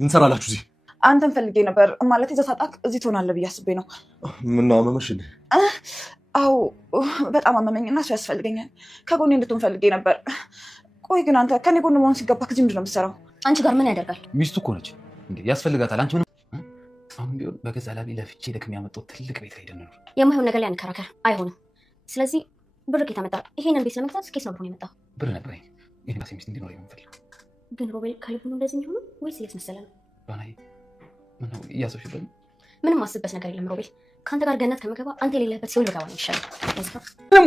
እንሰራላችሁ እዚህ? አንተን ፈልጌ ነበር ማለት ተሳጣክ እዚህ ትሆናለህ ብዬ አስቤ ነው። ምን ነው አመመሽ እንዴ? አዎ በጣም አመመኝና እሱ ያስፈልገኛል። ከጎኔ እንድትሆን ፈልጌ ነበር። ቆይ ግን አንተ ከኔ ጎን መሆን ሲገባክ እዚህ ምንድን ነው የምትሰራው? አንቺ ጋር ምን ያደርጋል? ሚስቱ እኮ ነች እንዴ? ያስፈልጋታል። አንቺ ምንም አሁን ቢሆን በገዛ ላቢ ለፍቼ ደክሜ ያመጣው ትልቅ ቤት ሄደን ነው። የማይሆን ነገር ላይ አንከራከር፣ አይሆንም። ስለዚህ ብር ከየት አመጣ? ይሄንን ቤት ለመግዛት ኬስ ነው ብሎ የመጣው። ብር ነበረኝ። ይሄን ራሴ ሚስት እንዲኖር የምፈልግ ግን ሮቤል ከልቡ ነው እንደዚህ የሚሆነው ወይስ እያስመሰለ ነው? ባናይ ምን ነው እያሰብሽበት? ምንም ማስበስ ነገር የለም ሮቤል። ከአንተ ጋር ገነት ከመገባ አንተ የሌለበት ሲሆን ልገባ ነው ይሻላል።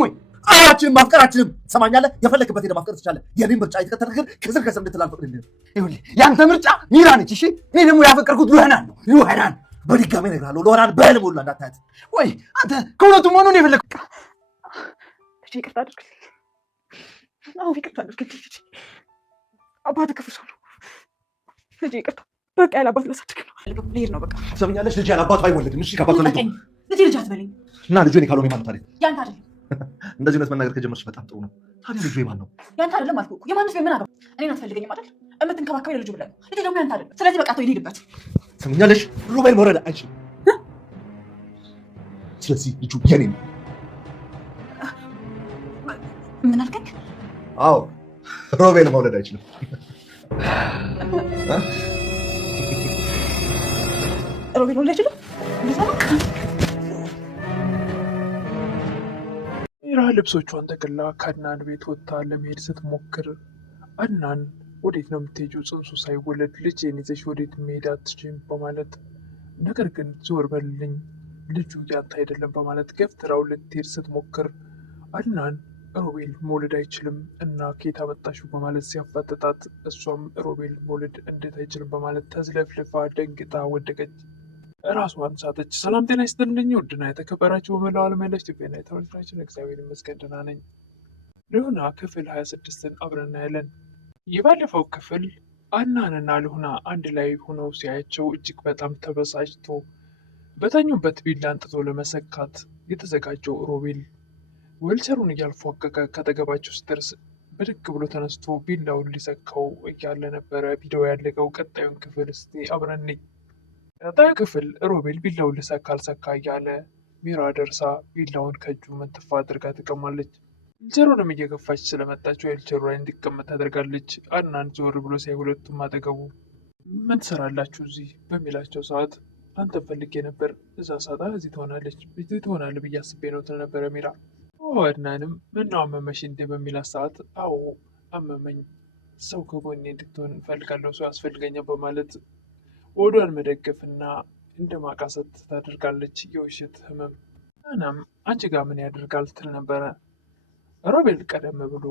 ወይ አያችንም ማፍቀራችንም ሰማኛለህ። የፈለክበት ሄደህ ማፍቀር ትችላለህ። የኔን ምርጫ የተከተልክ ግን ከስር ከስር እንድትላልፈቅልልህ። ይኸውልህ ያንተ ምርጫ ሚራ ነች። እሺ እኔ ደግሞ ያፈቀርኩት ሉሃናን ነው። ሉሃናን በድጋሚ እነግርሃለሁ። ሉሃናን በህልም ሁላ እንዳታያት። ወይ አንተ ከሁለቱም ሆኖ ነው የፈለግኩት። ልጄ ይቅርታ አድርግልኝ። አዎ ይቅርታ አድርግልኝ ልጄ። አባት ክፍል ልጄ ይቅርታ። በቃ ያለ አባት ላሳድግ ነው። ልሄድ ነው በቃ። ሰምኛለሽ? ልጅ ያለ አባቱ አይወለድም። እሺ ከአባቱ ላይ ልጄ ልጅ አትበለኝ። እና ልጁ እኔ ካልሆነ የማን ነው ታዲያ? ያንተ አይደለም። እንደዚህ እውነት መናገር ከጀመርሽ በጣም ጥሩ ነው። ታዲያ ልጁ የማን ነው? ያንተ አይደለም አልኩህ እኮ። የማንስ ምን አገባ? እኔን አትፈልገኝም አይደል? የምትንከባከበኝ ለልጁ ብለህ ነው። ልጄ ደግሞ ያንተ አይደለም። ስለዚህ በቃ ተው ይሄድበት። ሰምኛለሽ? ሮቤል መውረድ አይችልም። ስለዚህ ልጁ የኔ ነው። ምን አልከኝ? አዎ ሮቤል መውለድ አይችልም። ሮቤል መውለድ አይችልም? ሚራ ልብሶቿን ጠቅልላ ከአድናን ቤት ወጥታ ለመሄድ ስትሞክር አድናን ወዴት ነው የምትሄጂው? ጽንሱ ሳይወለድ ልጄን ይዘሽ ወዴት መሄድ አትችይም በማለት ነገር ግን ዞር በልልኝ ልጁ ያንተ አይደለም በማለት ገፍትራው ልትሄድ ስትሞክር አድናን ሮቤል መውለድ አይችልም እና ከየት አመጣሽው በማለት ሲያፋጥጣት እሷም ሮቤል መውለድ እንዴት አይችልም በማለት ተዝለፍልፋ ደንግጣ ወደቀች። ራሷን ሳተች። ሰላም ጤና ይስጥልኝ ውድና የተከበራችሁ በመላው ዓለም ያላችሁ ኢትዮጵያና የተወደዳችሁ እግዚአብሔር ይመስገን ደህና ነኝ። ልሁና ክፍል 26ን አብረን እናያለን። የባለፈው ክፍል አድናንና ልሁና አንድ ላይ ሆነው ሲያያቸው እጅግ በጣም ተበሳጭቶ በተኙበት ቢላ አንጥቶ ለመሰካት የተዘጋጀው ሮቤል ዌልቸሩን እያልፎቀቀ ከአጠገባቸው ሲደርስ ብድግ ብሎ ተነስቶ ቢላውን ሊሰካው እያለ ነበረ ቪዲዮ ያለቀው። ቀጣዩን ክፍል እስቲ አብረን እንይ። ቀጣዩ ክፍል ሮቤል ቢላውን ልሰካ አልሰካ እያለ ሚራ ደርሳ ቢላውን ከእጁ መንትፋ አድርጋ ትቀማለች። ዊልቸሩንም እየገፋች ስለመጣች ዊልቸሩ ላይ እንዲቀመጥ ታደርጋለች። አድናን ዞር ብሎ ሲያይ ሁለቱም አጠገቡ ምን ትሰራላችሁ እዚህ በሚላቸው ሰዓት አንተን ፈልጌ ነበር፣ እዛ ሳጣ እዚህ ትሆናለህ ብዬ አስቤ ነው ትል ነበረ ሚራ። አድናንም ምነው አመመሽ እንዴ በሚላት ሰዓት አዎ አመመኝ፣ ሰው ከጎኔ እንድትሆን እፈልጋለሁ፣ ሰው ያስፈልገኛል በማለት ወዷን መደገፍና እንደ ማቃሰት ታደርጋለች። የውሸት ህመም። እናም አንቺ ጋር ምን ያደርጋል ትል ነበረ። ሮቤል ቀደም ብሎ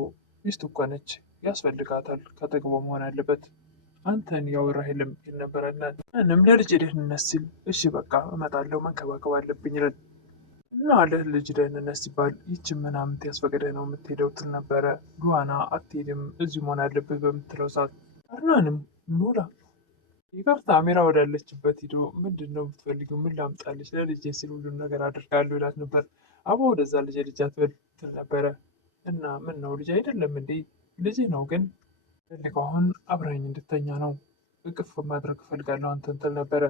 ሚስቱ እኮ ነች ያስፈልጋታል፣ ከአጠገቧ መሆን አለበት፣ አንተን ያወራህ የለም ይል ነበረና እንም ለልጅ ደህንነት ሲል እሺ በቃ እመጣለሁ መንከባከብ አለብኝ ይላል እና ለልጅ ደህንነት ሲባል ይችን ምናምን ያስፈቅደህ ነው የምትሄደው ትል ነበረ። ሉሃና አትሄድም እዚሁ መሆን አለብህ በምትለው ሰዓት አድናንም ኖላ ይቅርታ ሚራ ወዳለችበት ሂዶ ምንድን ነው የምትፈልጊው? ምን ላምጣልሽ? ለልጄ ሲል ሁሉን ነገር አድርጋለሁ ይላት ነበር። አባ ወደዛ ልጅ አትበል ትል ነበረ እና ምን ነው ልጅ አይደለም እንዴ? ልጅ ነው ግን ፈልገው አሁን አብረኸኝ እንድተኛ ነው፣ እቅፍ ማድረግ እፈልጋለሁ አንተን ትል ነበረ።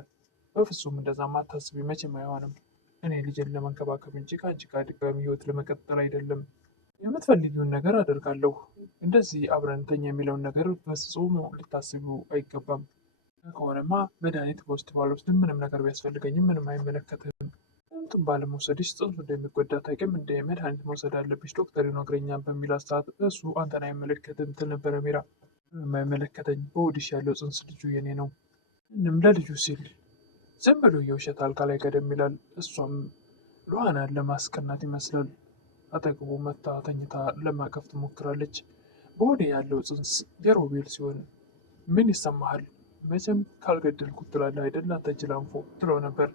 በፍጹም እንደዛማ አታስቢ፣ መቼም አይሆንም። እኔ ልጅን ለመንከባከብ እንጂ ከአንቺ ጋር ድጋሚ ህይወት ለመቀጠል አይደለም። የምትፈልጊውን ነገር አደርጋለሁ፣ እንደዚህ አብረን እንተኛ የሚለውን ነገር በፍጹም ልታስቢው አይገባም። ከሆነማ መድኃኒት በውስጥ ባልወስድም ምንም ነገር ቢያስፈልገኝም ምንም አይመለከትም። ጥንቱን ባለመውሰድሽ ጽንሱ እንደሚጎዳ ታውቂም እንደ መድኃኒት መውሰድ አለብሽ ዶክተር ይነግረኛል በሚላት ሰዓት እሱ አንተን አይመለከትም ትል ነበረ ሚራ። የማይመለከተኝ በሆድሽ ያለው ጽንስ ልጁ የኔ ነው፣ ምንም ለልጁ ሲል ዝም ብሎ የውሸት አልጋ ላይ ገደም ይላል። እሷም ሉሃናን ለማስቀናት ይመስላል አጠገቡ መታ ተኝታ ለማቀፍ ትሞክራለች። በሆዴ ያለው ጽንስ የሮቤል ሲሆን ምን ይሰማሃል? መቼም ካልገደልኩት ትላለህ አይደል አንተ ጅላንፎ ትለው ነበር።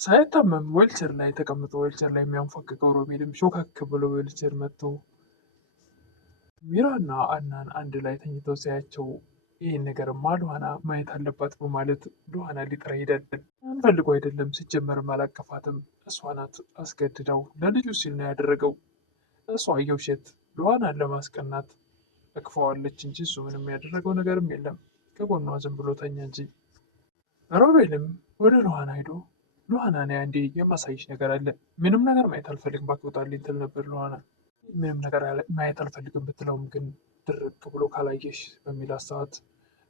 ሳይታመም ዌልቸር ላይ ተቀምጦ ዌልቸር ላይ የሚያንፏቅቀው ሮቤልም ሾካክ ብሎ ዌልቸር መጥቶ ሚራና አድናን አንድ ላይ ተኝተው ሲያያቸው ይህን ነገርማ ሉሃና ማየት አለባት በማለት ሉሃና ሊጠራ ሄዳል። አንፈልጎ አይደለም ሲጀመርም አላቀፋትም፣ እሷ ናት አስገድዳው ለልጁ ሲል ነው ያደረገው። እሷ የውሸት ሉሃናን ለማስቀናት አቅፈዋለች እንጂ እሱ ምንም ያደረገው ነገርም የለም። ከጎኗ ዝም ብሎ ተኛ እንጂ ሮቤልም ወደ ሉሃና ሄዶ ሉሃና ነይ አንዴ የማሳይሽ ነገር አለ፣ ምንም ነገር ማየት አልፈልግም ባክወጣልኝ ትል ነበር። ሉሃና ምንም ነገር ማየት አልፈልግም ብትለውም ግን ድርቅ ብሎ ካላየሽ በሚላት ሰዓት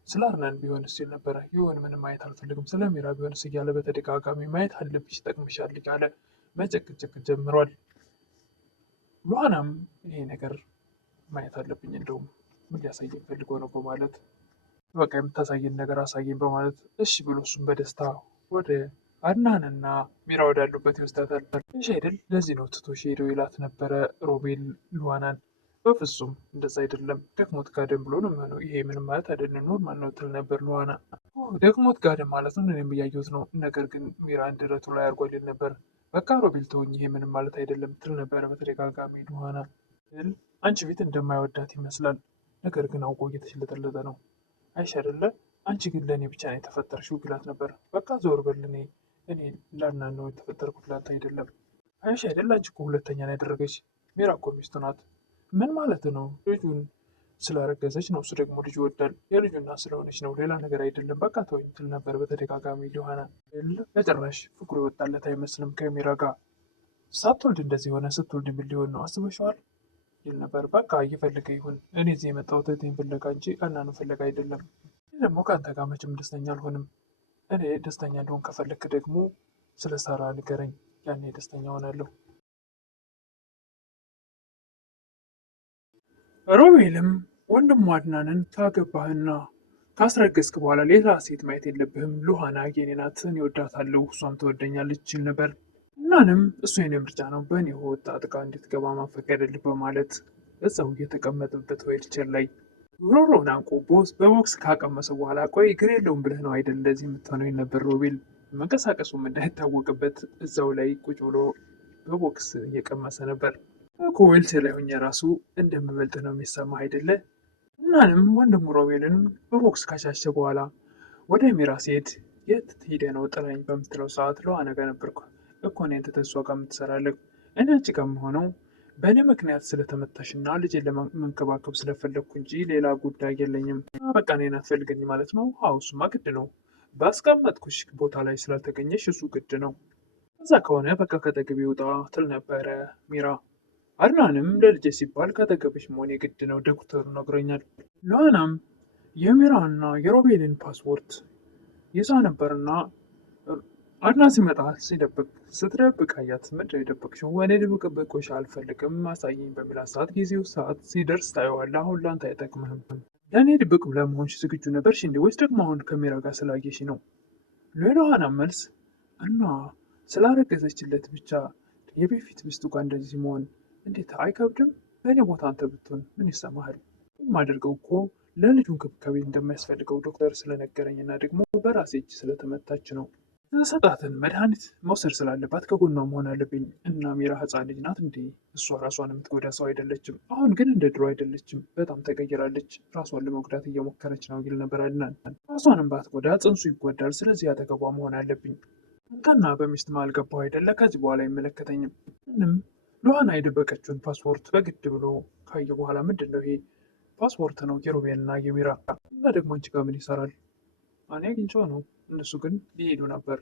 ስለ አርናን ቢሆንስ ሲል ነበረ። ይሁን ምንም ማየት አልፈልግም፣ ስለ ሚራ ቢሆንስ እያለ በተደጋጋሚ ማየት አለብሽ ይጠቅምሻል እያለ መጨቅጨቅ ጀምሯል። ሉሃናም ይሄ ነገር ማየት አለብኝ እንደውም ምን ሊያሳየኝ ፈልጎ ነው በማለት በቃ የምታሳየን ነገር አሳየኝ በማለት እሺ ብሎ እሱም በደስታ ወደ አድናንና ሚራ ወዳሉበት ይወስዳታል። እሺ አይደል ለዚህ ነው ትቶሽ ሄደው ይላት ነበረ ሮቤል ሉሃናን። በፍጹም እንደዛ አይደለም ደክሞት ጋደም ብሎ ነው የሚሆነው፣ ይሄ ምንም ማለት አይደለም ኖርማል ነው ትል ነበር ሉሃና። ደክሞት ጋደም ማለት ነው እኔም እያየሁት ነው፣ ነገር ግን ሚራ ደረቱ ላይ አድርጎ ይል ነበር። በቃ ሮቤል ተወኝ፣ ይሄ ምንም ማለት አይደለም ትል ነበረ በተደጋጋሚ ሉሃና። አንቺ ቤት እንደማይወዳት ይመስላል፣ ነገር ግን አውቆ እየተሽለጠለጠ ነው አይሽ አይደለ? አንቺ ግን ለእኔ ብቻ ነው የተፈጠርሽው ግላት ነበር። በቃ ዞር በል፣ እኔ ላድናን ነው የተፈጠርኩት ላንተ አይደለም። አይሽ አይደለ? አንቺ እኮ ሁለተኛ ነው ያደረገች፣ ሚራ እኮ ሚስቱ ናት። ምን ማለት ነው? ልጁን ስላረገዘች ነው፣ እሱ ደግሞ ልጅ ይወዳል፣ የልጁ እናት ስለሆነች ነው፣ ሌላ ነገር አይደለም። በቃ ተወኝ ትል ነበር በተደጋጋሚ ሉሃና። በጭራሽ ፍቅሩ ይወጣለት አይመስልም ከሚራ ጋር። ሳትወልድ እንደዚህ ሆነ፣ ስትወልድ ምን ሊሆን ነው አስበሽዋል? ይል ነበር። በቃ እየፈለገ ይሁን፣ እኔ እዚህ የመጣሁት እህቴን ፍለጋ እንጂ አናኑ ፍለጋ አይደለም። ይህ ደግሞ ከአንተ ጋር መቼም ደስተኛ አልሆንም። እኔ ደስተኛ እንደሆን ከፈለክ ደግሞ ስለ ሳራ ንገረኝ፣ ያኔ ደስተኛ ሆናለሁ። ሮቤልም ወንድሙ አድናንን ካገባህና ካስረገዝክ በኋላ ሌላ ሴት ማየት የለብህም፣ ሉሃና የኔ ናት፣ እኔ እወዳታለሁ፣ እሷም ትወደኛለች ይል ነበር። እናንም እሱ የኔ ምርጫ ነው፣ በእኔ ህይወት ጣልቃ እንድትገባ ማፈቀድልህ በማለት እዛው እየተቀመጠበት ዌልቸር ላይ ጉሮሮውን አንቆ በቦክስ ካቀመሰው በኋላ ቆይ እግር የለውም ብለህ ነው አይደል እንደዚህ የምትሆነው ይል ነበር ሮቤል። መንቀሳቀሱም እንዳይታወቅበት እዛው ላይ ቁጭ ብሎ በቦክስ እየቀመሰ ነበር። ከዌልቸር ላይ ሆኜ ራሱ እንደምበልጥ ነው የሚሰማ አይደለ? እናንም ወንድሙ ሮቤልን በቦክስ ካሻሸ በኋላ ወደ ሚራ ሲሄድ የት ሄደህ ነው ጥላኝ በምትለው ሰዓት ሉሃና ጋር ነበርኩ እኮ እኔን ትተህ እሷ ጋር የምትሰራለህ? እኔ አንቺ ጋር የምሆነው በእኔ ምክንያት ስለተመታሽና ልጄን ለመንከባከብ ስለፈለግኩ እንጂ ሌላ ጉዳይ የለኝም። በቃ እኔን አትፈልገኝ ማለት ነው? አዎ እሱማ ግድ ነው። ባስቀመጥኩሽ ቦታ ላይ ስላልተገኘሽ እሱ ግድ ነው። እዛ ከሆነ በቃ ከአጠገቤ ውጣ ትል ነበረ ሚራ። አድናንም ለልጄ ሲባል ከአጠገብሽ መሆን የግድ ነው ዶክተሩ ነግሮኛል። ሉሃናም የሚራና የሮቤልን ፓስፖርት ይዛ ነበርና አድናን ሲመጣ ስትደብቅ አያት። ምንድን የደበቅሽው? እኔ ልደብቅብሽ አልፈልግም አሳየኝ በሚላት ሰዓት ጊዜው ሰዓት ሲደርስ ታየዋለህ፣ አሁን ላንተ አይጠቅምህም። ለእኔ ድብቅ ለመሆንሽ ዝግጁ ነበርሽ እንዴ? ወይስ ደግሞ አሁን ከሚራ ጋር ስላየሽ ነው? ሉሃና መልስ እና ስላረገዘችለት ብቻ የበፊት ሚስቱ ጋር እንደዚህ መሆን እንዴት አይከብድም? በእኔ ቦታ አንተ ብትሆን ምን ይሰማሃል? የማደርገው እኮ ለልጁ እንክብካቤ እንደማያስፈልገው ዶክተር ስለነገረኝ እና ደግሞ በራሴ እጅ ስለተመታች ነው። ሰጣትን መድኃኒት መውሰድ ስላለባት ከጎኗ መሆን አለብኝ። እና ሚራ ህፃን ልጅ ናት እንዴ? እሷ ራሷን የምትጎዳ ሰው አይደለችም። አሁን ግን እንደ ድሮ አይደለችም፣ በጣም ተቀይራለች። ራሷን ለመጉዳት እየሞከረች ነው ይል ነበር አድናን። ራሷንም ባትጎዳ ጽንሱ ይጎዳል፣ ስለዚህ አጠገቧ መሆን አለብኝ። አንተና በሚስት መሃል ገባሁ አይደለ? ከዚህ በኋላ አይመለከተኝም። ምንም ሉሃና የደበቀችውን ፓስፖርት በግድ ብሎ ካየ በኋላ ምንድን ነው ይሄ? ፓስፖርት ነው የሮቤልና የሚራ እና ደግሞ አንቺ ጋር ምን ይሰራል? እኔ አግኝቼው ነው። እነሱ ግን ሊሄዱ ነበር።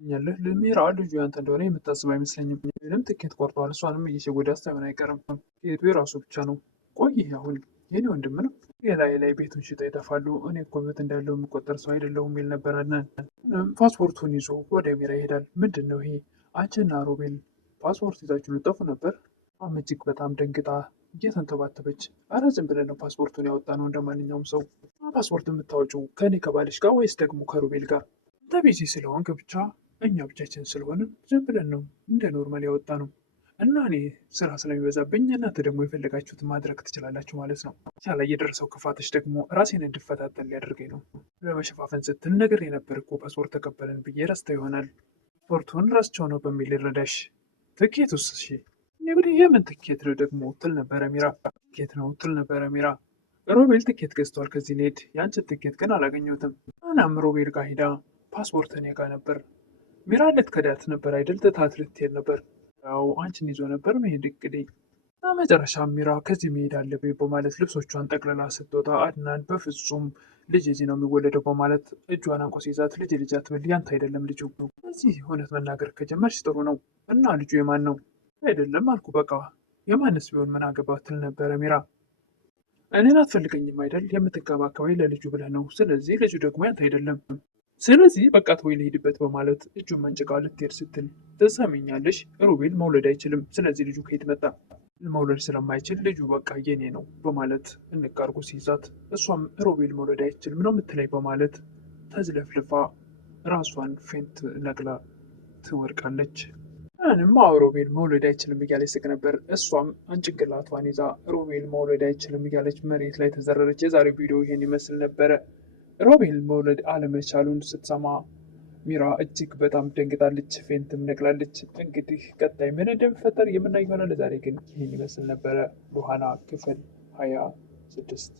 እኛለህ ሚራ ልጁ ያንተ እንደሆነ የምታስብ አይመስለኝም። ምንም ትኬት ቆርጠዋል። እሷንም እየሸወደ ሳይሆን አይቀርም። ትኬቱ የራሱ ብቻ ነው። ቆይ አሁን የኔ ወንድም ነው የላይ ላይ ቤቱን ሽጠው ይጠፋሉ። እኔ እኮ ቤት እንዳለው የሚቆጠር ሰው አይደለሁም ይል ነበር አድናን። ፓስፖርቱን ይዞ ወደ ሚራ ይሄዳል። ምንድን ነው ይሄ? አንቺና ሮቤል ፓስፖርት ይዛችሁ ልጠፉ ነበር? እጅግ በጣም ደንግጣ እየተንተባተበች፣ አረ ዝም ብለን ነው ፓስፖርቱን ያወጣ ነው እንደ ማንኛውም ሰው። ፓስፖርት የምታወጪው ከእኔ ከባልሽ ጋር ወይስ ደግሞ ከሮቤል ጋር? እንተ ቢዚ ስለሆንክ ብቻ እኛ ብቻችን ስለሆነ ዝም ብለን ነው እንደ ኖርማል ያወጣ ነው። እና እኔ ስራ ስለሚበዛብኝ እናንተ ደግሞ የፈለጋችሁትን ማድረግ ትችላላችሁ ማለት ነው። ያ ላይ የደረሰው ክፋትሽ ደግሞ ራሴን እንድፈታተን ሊያደርገኝ ነው። ለመሸፋፈን ስትል ነገር የነበር እኮ ፓስፖርት ተቀበልን ብዬ ረስተ ይሆናል። ፓስፖርቱን ረስቸው ነው በሚል ይረዳሽ። ትኬት ውስጥ እሺ እንግዲህ የምን ትኬት ነው ደግሞ ትል ነበረ ሚራ። ትኬት ነው ትል ነበረ ሚራ። ሮቤል ትኬት ገዝቷል ከዚህ ሊሄድ፣ የአንችን ትኬት ግን አላገኘሁትም። አናም ሮቤል ጋር ሂዳ ፓስፖርት እኔ ጋር ነበር። ሚራ ልትከዳት ነበር አይደል? ትታት ልትሄድ ነበር። ያው አንቺን ይዞ ነበር መሄድ እቅዴ። በመጨረሻ ሚራ ከዚህ መሄድ አለብኝ በማለት ልብሶቿን ጠቅልላ ስትወጣ አድናን በፍጹም ልጅ እዚህ ነው የሚወለደው በማለት እጇን አንቆ ሲይዛት ልጅ አትበል፣ ያንተ አይደለም ልጁ። እዚህ እውነት መናገር ከጀመርሽ ጥሩ ነው እና ልጁ የማን ነው? አይደለም አልኩ በቃ የማንስ ቢሆን ምን አገባ ትል ነበረ ሚራ። እኔን አትፈልገኝም አይደል? የምትንከባከበኝ ለልጁ ብለህ ነው። ስለዚህ ልጁ ደግሞ ያንተ አይደለም። ስለዚህ በቃ ተወው ልሂድበት በማለት እጁን መንጭቃ ልትሄድ ስትል ትሰሚኛለሽ፣ ሮቤል መውለድ አይችልም። ስለዚህ ልጁ ከየት መጣ? መውለድ ስለማይችል ልጁ በቃ የኔ ነው በማለት እንቃርጉ ሲይዛት፣ እሷም ሮቤል መውለድ አይችልም ነው የምትለኝ በማለት ተዝለፍልፋ ራሷን ፌንት ነቅላ ትወድቃለች። እኔም ሮቤል መውለድ አይችልም እያለች ስቅ ነበር። እሷም አንጭንቅላቷን ይዛ ሮቤል መውለድ አይችልም እያለች መሬት ላይ ተዘረረች። የዛሬው ቪዲዮ ይሄን ይመስል ነበረ። ሮቤል መውለድ አለመቻሉን ስትሰማ ሚራ እጅግ በጣም ደንግጣለች፣ ፌንትም ነቅላለች። እንግዲህ ቀጣይ ምን እንደሚፈጠር የምናየው ይሆናል። ዛሬ ግን ይህን ይመስል ነበረ። ሉሃና ክፍል 26